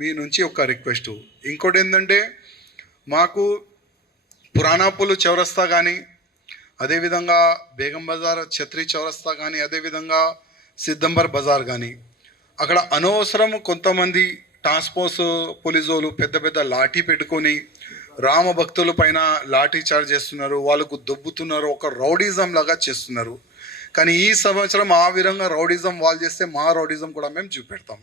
మీ నుంచి ఒక రిక్వెస్ట్. ఇంకోటి ఏంటంటే మాకు పురాణాపులు చౌరస్తా కానీ, అదేవిధంగా బేగం బజార్ ఛత్రి చౌరస్తా కానీ, అదేవిధంగా సిద్దంబర్ బజార్ కానీ, అక్కడ అనవసరం కొంతమంది ట్రాన్స్పోర్ట్స్ పోలీసులు పెద్ద పెద్ద లాఠీ పెట్టుకొని రామ భక్తుల పైన లాఠీ చార్జ్ చేస్తున్నారు, వాళ్ళకు దొబ్బుతున్నారు, ఒక రౌడిజం లాగా చేస్తున్నారు. కానీ ఈ సంవత్సరం ఆ విధంగా రౌడిజం వాళ్ళు చేస్తే మా రౌడిజం కూడా మేము చూపెడతాం.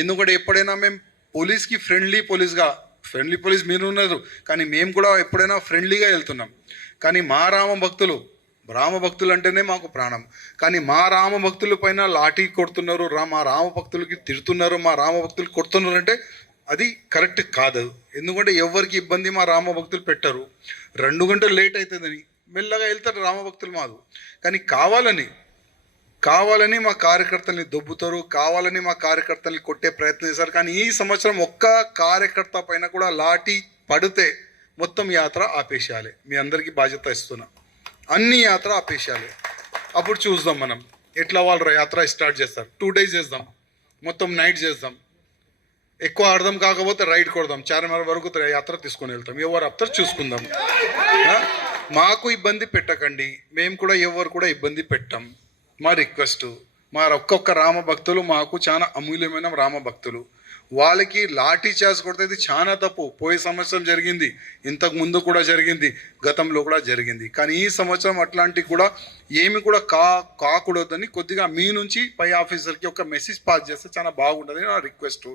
ఎందుకంటే ఎప్పుడైనా మేము పోలీస్కి ఫ్రెండ్లీ పోలీస్ మీరు ఉన్నారు, కానీ మేము కూడా ఎప్పుడైనా ఫ్రెండ్లీగా వెళ్తున్నాం. కానీ మా రామ భక్తులు అంటేనే మాకు ప్రాణం. కానీ మా రామ భక్తుల పైన లాఠీ కొడుతున్నారు, మా రామ భక్తులకి తిడుతున్నారు, మా రామ భక్తులు కొడుతున్నారు అంటే అది కరెక్ట్ కాదు. ఎందుకంటే ఎవరికి ఇబ్బంది మా రామ భక్తులు పెట్టరు. 2 గంటలు లేట్ అవుతుందని మెల్లగా వెళ్తారు రామ భక్తులు మాకు. కానీ కావాలని మా కార్యకర్తల్ని దొబ్బుతారు, కావాలని మా కార్యకర్తల్ని కొట్టే ప్రయత్నం చేశారు. కానీ ఈ సంవత్సరం ఒక్క కార్యకర్త పైన కూడా లాఠీ పడితే మొత్తం యాత్ర ఆపేసేయాలి. మీ అందరికీ బాధ్యత ఇస్తున్నా, అన్ని యాత్ర ఆపేసేయాలి. అప్పుడు చూద్దాం మనం ఎట్లా వాళ్ళు యాత్ర స్టార్ట్ చేస్తారు. 2 days చేద్దాం, మొత్తం నైట్ చేద్దాం. ఎక్కువ అర్థం కాకపోతే రైడ్ కొడదాం, 4:30 వరకు యాత్ర తీసుకొని వెళ్తాం. ఎవరు ఆపుతారు చూసుకుందాం. మాకు ఇబ్బంది పెట్టకండి, మేము కూడా ఎవరు కూడా ఇబ్బంది పెట్టాం. మా రిక్వెస్ట్, మా ఒక్కొక్క రామ భక్తులు మాకు చాలా అమూల్యమైన రామ భక్తులు. వాళ్ళకి లాఠీ చార్జ్ కొడితే ఇది చాలా తప్పు. పోయే సంవత్సరం జరిగింది, ఇంతకు ముందు కూడా జరిగింది, గతంలో కూడా జరిగింది. కానీ ఈ సంవత్సరం అట్లాంటి కూడా ఏమి కూడా కాకూడదని కొద్దిగా మీ నుంచి పై ఆఫీసర్కి ఒక మెసేజ్ పాస్ చేస్తే చాలా బాగుంటుంది నా రిక్వెస్ట్.